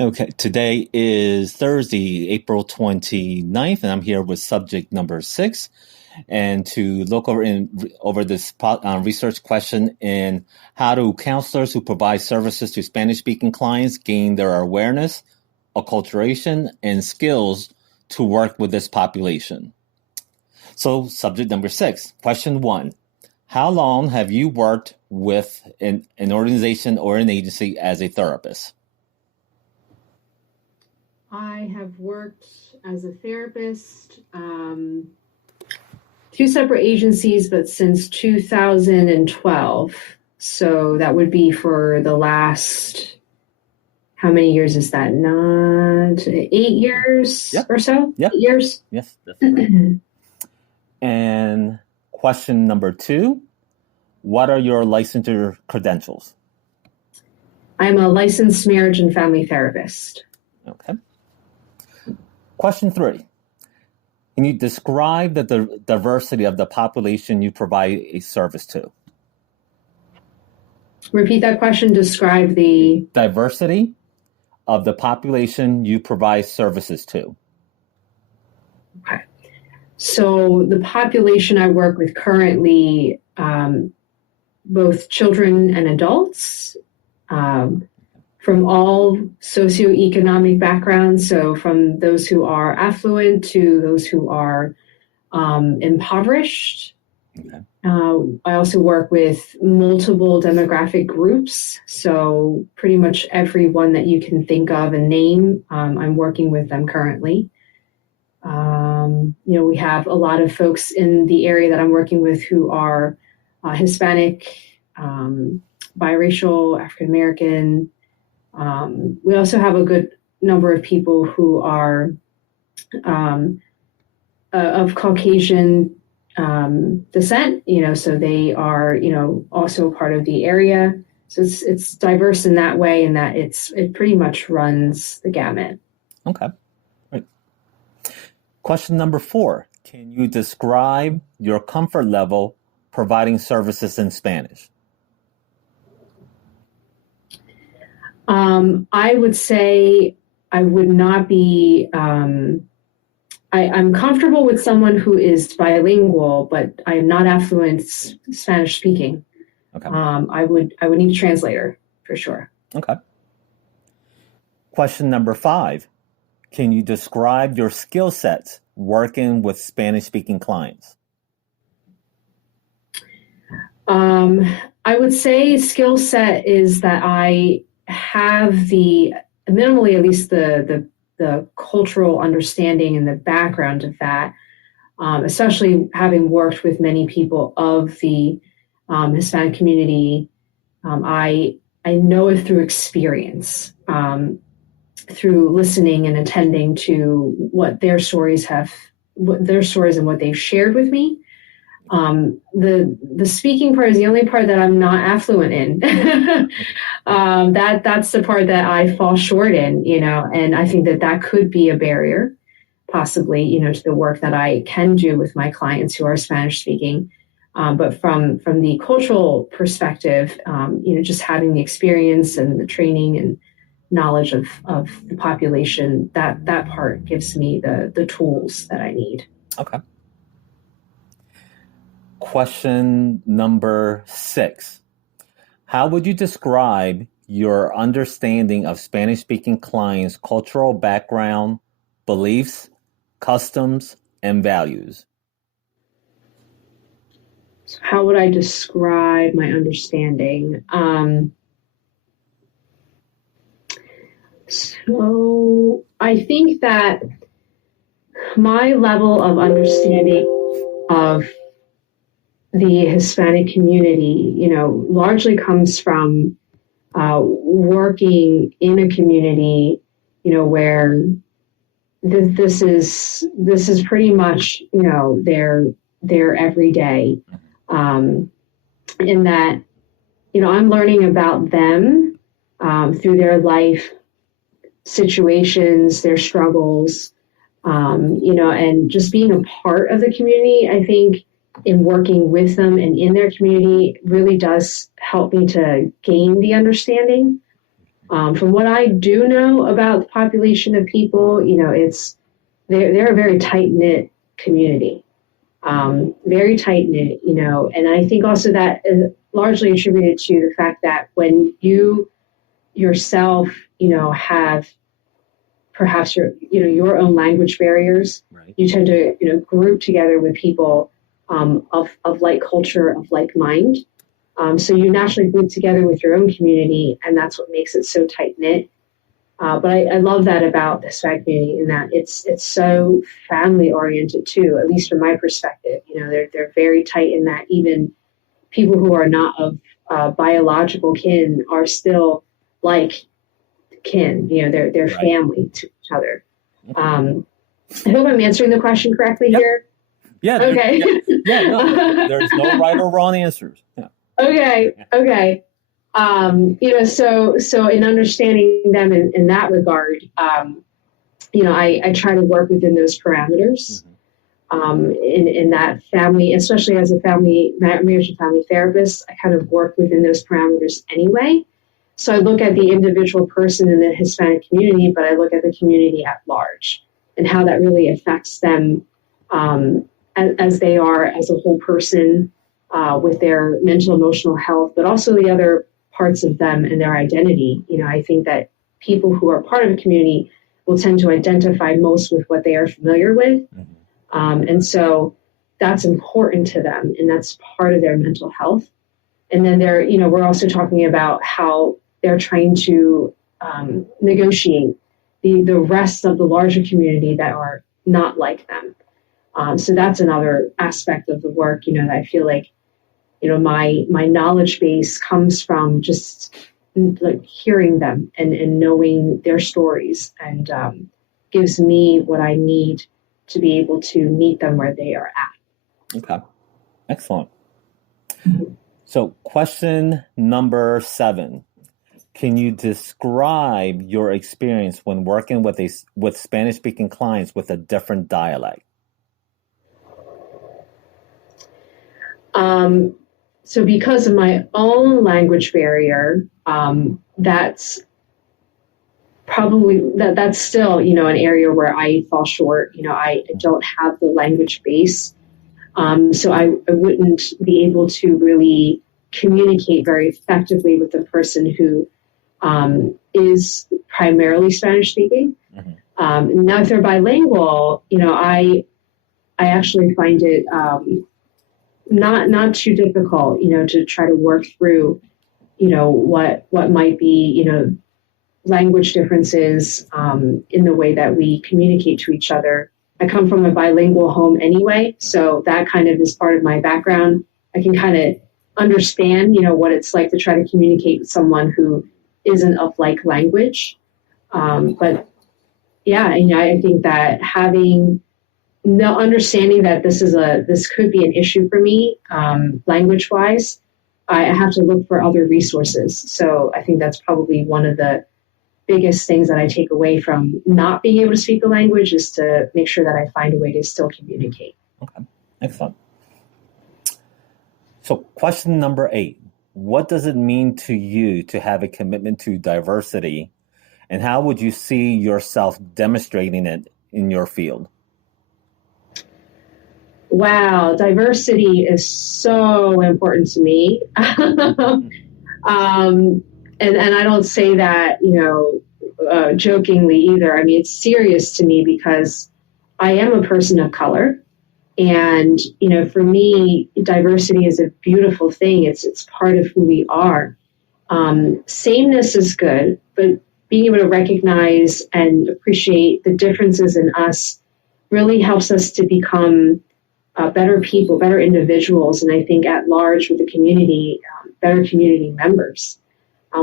Okay, today is Thursday, April 29th, and I'm here with subject number 6. And to look over this research question in how do counselors who provide services to Spanish-speaking clients gain their awareness, acculturation, and skills to work with this population. So subject number 6, question 1. How long have you worked with an organization or an agency as a therapist? I have worked as a therapist, 2 separate agencies, but since 2012. So that would be for the last, how many years is that? Not 8 years or so? Yep. 8 years? Yes. Definitely. And question number 2, what are your licensure credentials? I'm a licensed marriage and family therapist. Okay. Question 3. Can you describe the diversity of the population you provide a service to? Repeat that question. Describe the diversity of the population you provide services to. Okay. So the population I work with currently, both children and adults, from all socioeconomic backgrounds, so from those who are affluent to those who are impoverished. Okay. I also work with multiple demographic groups, so pretty much everyone that you can think of and name, I'm working with them currently. We have a lot of folks in the area that I'm working with who are Hispanic, biracial, African American. We also have a good number of people who are of Caucasian descent, so they are, also part of the area. So it's diverse in that way, and that it pretty much runs the gamut. Okay, great. Question number 4, can you describe your comfort level providing services in Spanish? I would say I would not be, I'm comfortable with someone who is bilingual, but I am not affluent Spanish speaking. Okay. I would need a translator for sure. Okay. Question number 5, can you describe your skill sets working with Spanish speaking clients? I would say skill set is that I have minimally at least the cultural understanding and the background of that, especially having worked with many people of the Hispanic community. I know it through experience, through listening and attending to what their stories and what they've shared with me. The speaking part is the only part that I'm not affluent in. That's the part that I fall short in, and I think that could be a barrier, possibly, to the work that I can do with my clients who are Spanish speaking. But from the cultural perspective, just having the experience and the training and knowledge of the population, that part gives me the tools that I need. Okay. Question number 6. How would you describe your understanding of Spanish-speaking clients' cultural background, beliefs, customs, and values? So how would I describe my understanding? So I think that my level of understanding of the Hispanic community, largely comes from working in a community, where this is pretty much, their everyday, in that, I'm learning about them through their life situations, their struggles, and just being a part of the community. I think in working with them and in their community really does help me to gain the understanding. From what I do know about the population of people, they're a very tight knit community, very tight knit, and I think also that is largely attributed to the fact that when you yourself, have perhaps your own language barriers, Right. you tend to, group together with people of like culture, of like mind. So you naturally group together with your own community, and that's what makes it so tight knit. But I love that about the Hispanic community, in that it's so family oriented too. At least from my perspective, they're very tight in that even people who are not of biological kin are still like kin. They're Right. family to each other. I hope I'm answering the question correctly here. Yeah. Okay. No, there's no right or wrong answers. Yeah. Okay. So in understanding them in that regard, I try to work within those parameters. In that family, especially as a marriage and family therapist, I kind of work within those parameters anyway. So I look at the individual person in the Hispanic community, but I look at the community at large and how that really affects them as they are as a whole person, with their mental, emotional health, but also the other parts of them and their identity. I think that people who are part of a community will tend to identify most with what they are familiar with. And so that's important to them, and that's part of their mental health. And then we're also talking about how they're trying to negotiate the rest of the larger community that are not like them. So that's another aspect of the work, that I feel like, my knowledge base comes from just like hearing them and knowing their stories, and gives me what I need to be able to meet them where they are at. Okay. Excellent. So question number 7. Can you describe your experience when working with Spanish-speaking clients with a different dialect? So because of my own language barrier, that's probably that's still, an area where I fall short. I don't have the language base. So I wouldn't be able to really communicate very effectively with the person who is primarily Spanish speaking. Now, if they're bilingual, I actually find it not too difficult, to try to work through, what might be, language differences in the way that we communicate to each other. I come from a bilingual home anyway, so that kind of is part of my background. I can kind of understand, what it's like to try to communicate with someone who isn't of like language. But yeah, I think that having no understanding that this could be an issue for me, language wise, I have to look for other resources. So I think that's probably one of the biggest things that I take away from not being able to speak the language, is to make sure that I find a way to still communicate. Okay, excellent. So question number 8, what does it mean to you to have a commitment to diversity, and how would you see yourself demonstrating it in your field? Wow, diversity is so important to me. And I don't say that, jokingly either. I mean, it's serious to me because I am a person of color. And, for me, diversity is a beautiful thing. It's part of who we are. Sameness is good, but being able to recognize and appreciate the differences in us really helps us to become better people, better individuals. And I think at large with the community, better community members.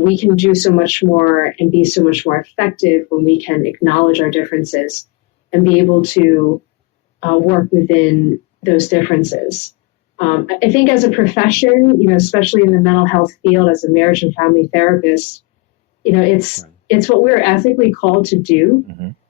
We can do so much more and be so much more effective when we can acknowledge our differences and be able to work within those differences. I think as a profession, especially in the mental health field, as a marriage and family therapist, it's what we're ethically called to do,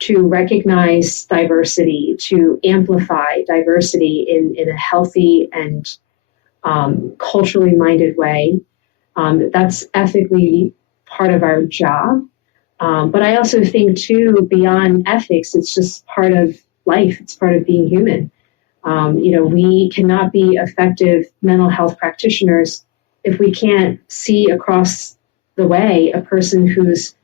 to recognize diversity, to amplify diversity in a healthy and culturally minded way. That's ethically part of our job. But I also think, too, beyond ethics, it's just part of life. It's part of being human. We cannot be effective mental health practitioners if we can't see across the way a person who's,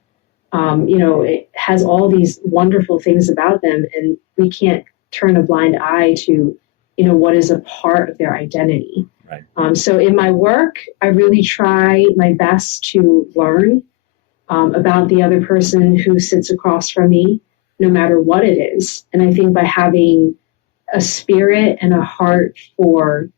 has all these wonderful things about them, and we can't turn a blind eye to, what is a part of their identity. Right. So in my work, I really try my best to learn about the other person who sits across from me, no matter what it is. And I think by having a spirit and a heart for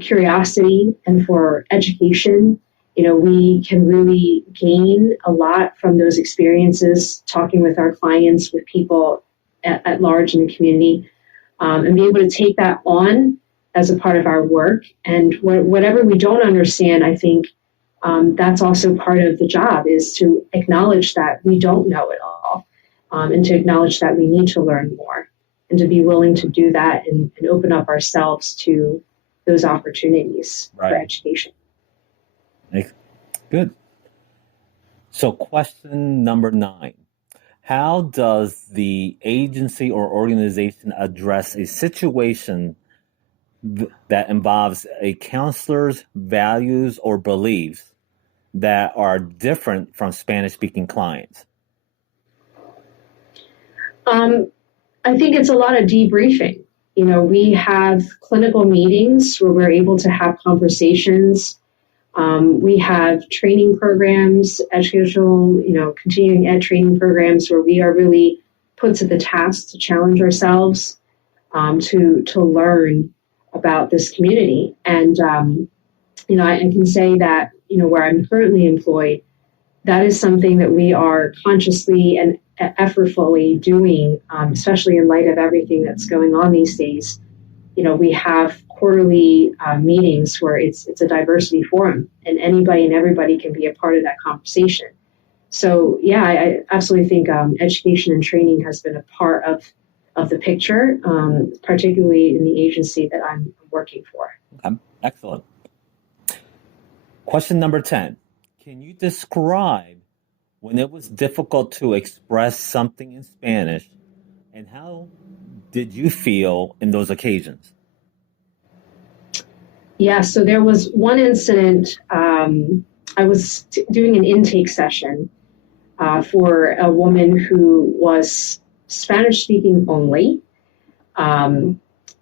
curiosity and for education, we can really gain a lot from those experiences, talking with our clients, with people at large in the community, and be able to take that on as a part of our work. And whatever we don't understand, I think that's also part of the job, is to acknowledge that we don't know it all, and to acknowledge that we need to learn more, and to be willing to do that and open up ourselves to those opportunities for education. Good. So question number 9. How does the agency or organization address a situation that involves a counselor's values or beliefs that are different from Spanish-speaking clients? I think it's a lot of debriefing. We have clinical meetings where we're able to have conversations. We have training programs, educational, continuing ed training programs where we are really put to the task to challenge ourselves, to learn about this community. And, I can say that, where I'm currently employed, that is something that we are consciously and effortfully doing, especially in light of everything that's going on these days. We have quarterly meetings where it's a diversity forum, and anybody and everybody can be a part of that conversation. So, yeah, I absolutely think education and training has been a part of the picture, particularly in the agency that I'm working for. Okay. Excellent. Question number 10. Can you describe when it was difficult to express something in Spanish, and how did you feel in those occasions? Yeah, so there was one incident. I was doing an intake session for a woman who was Spanish-speaking only.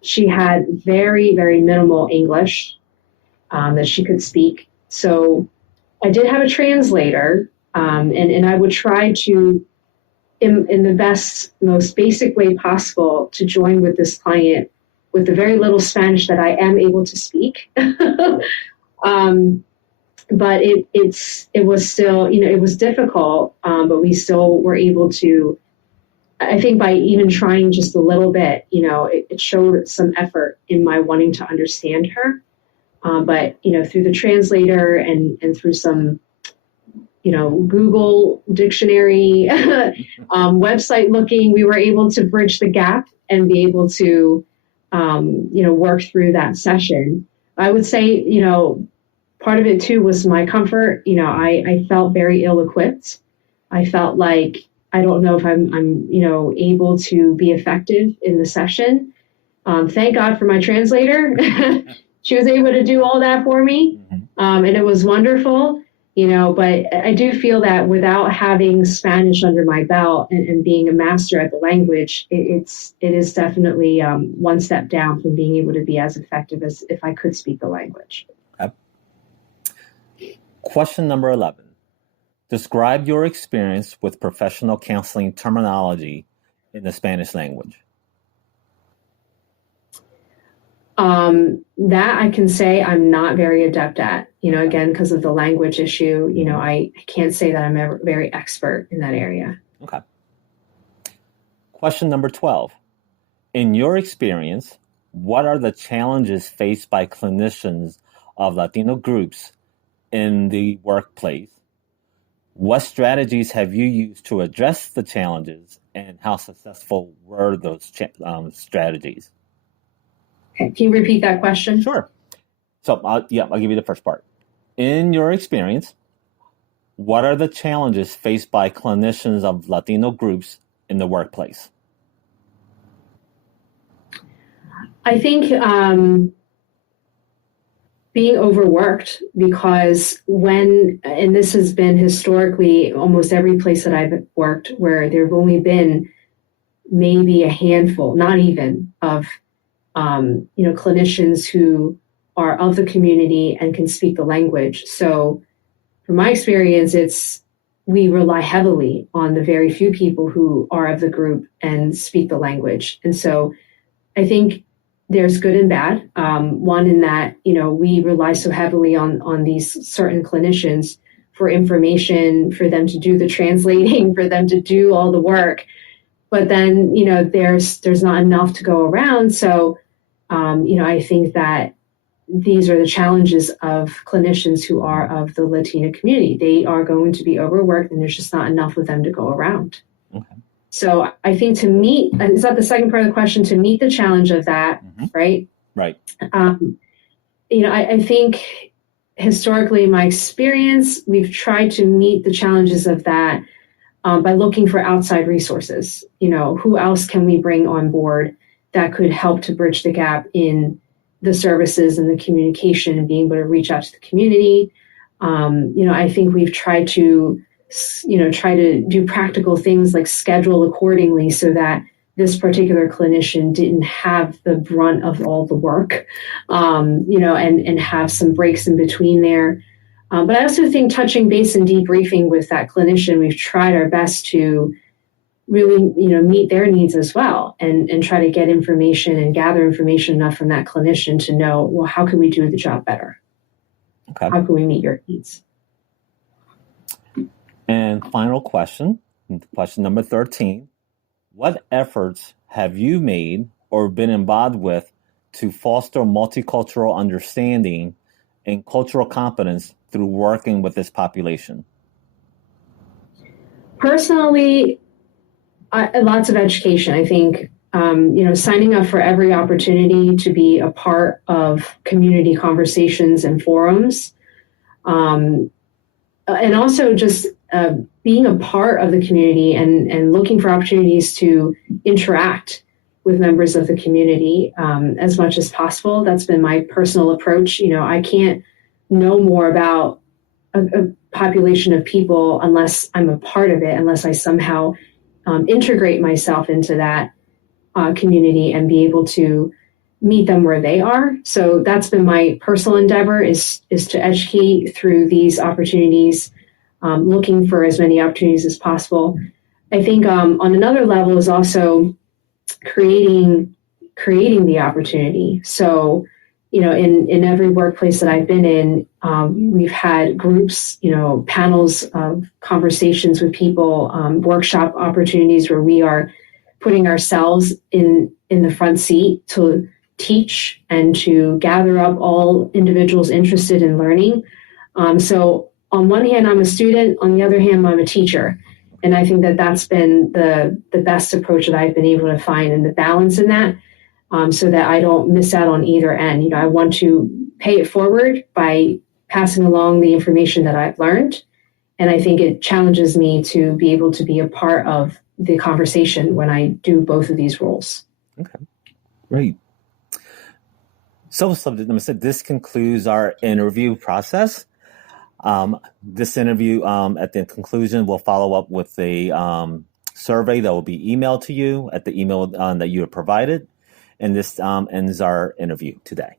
She had very, very minimal English that she could speak. So I did have a translator, and I would try to, in the best, most basic way possible, to join with this client with the very little Spanish that I am able to speak. But it was still, it was difficult, but we still were able to, I think by even trying just a little bit, it showed some effort in my wanting to understand her. But, through the translator and through some, Google dictionary website looking, we were able to bridge the gap and be able to, work through that session. I would say, part of it too was my comfort. I felt very ill-equipped. I felt like, I don't know if I'm able to be effective in the session. Thank God for my translator. She was able to do all that for me. And it was wonderful, but I do feel that without having Spanish under my belt and being a master at the language, it is definitely one step down from being able to be as effective as if I could speak the language. Okay. Question number 11. Describe your experience with professional counseling terminology in the Spanish language. That I can say I'm not very adept at, again, because of the language issue, I can't say that I'm ever very expert in that area. Okay. Question number 12. In your experience, what are the challenges faced by clinicians of Latino groups in the workplace? What strategies have you used to address the challenges, and how successful were those strategies? Okay. Can you repeat that question? Sure. So I'll give you the first part. In your experience, what are the challenges faced by clinicians of Latino groups in the workplace? I think being overworked, because and this has been historically almost every place that I've worked, where there have only been maybe a handful, not even, of clinicians who are of the community and can speak the language. So from my experience, we rely heavily on the very few people who are of the group and speak the language. And so I think there's good and bad. One, in that, we rely so heavily on these certain clinicians for information, for them to do the translating, for them to do all the work. But then, there's not enough to go around. So, I think that these are the challenges of clinicians who are of the Latina community. They are going to be overworked, and there's just not enough of them to go around. Okay. So I think is that the second part of the question, to meet the challenge of that, right? Right. I think historically, in my experience, we've tried to meet the challenges of that by looking for outside resources. Who else can we bring on board that could help to bridge the gap in the services and the communication and being able to reach out to the community. I think we've tried to do practical things like schedule accordingly so that this particular clinician didn't have the brunt of all the work, and have some breaks in between there. But I also think touching base and debriefing with that clinician, we've tried our best to really, meet their needs as well, and try to get information and gather information enough from that clinician to know, well, how can we do the job better? Okay. How can we meet your needs? And final question number 13. What efforts have you made or been involved with to foster multicultural understanding and cultural competence through working with this population? Personally, lots of education. I think, signing up for every opportunity to be a part of community conversations and forums, and also just being a part of the community and looking for opportunities to interact with members of the community as much as possible. That's been my personal approach. I can't know more about a population of people unless I'm a part of it, unless I somehow integrate myself into that community and be able to meet them where they are. So that's been my personal endeavor, is to educate through these opportunities, looking for as many opportunities as possible. I think on another level is also creating the opportunity. So, in every workplace that I've been in, we've had groups, panels of conversations with people, workshop opportunities where we are putting ourselves in the front seat to teach and to gather up all individuals interested in learning. So on one hand, I'm a student. On the other hand, I'm a teacher. And I think that that's been the best approach that I've been able to find, and the balance in that, so that I don't miss out on either end. I want to pay it forward by passing along the information that I've learned. And I think it challenges me to be able to be a part of the conversation when I do both of these roles. Okay, great. So, this concludes our interview process. This interview, at the conclusion, will follow up with a survey that will be emailed to you at the email that you have provided. And this ends our interview today.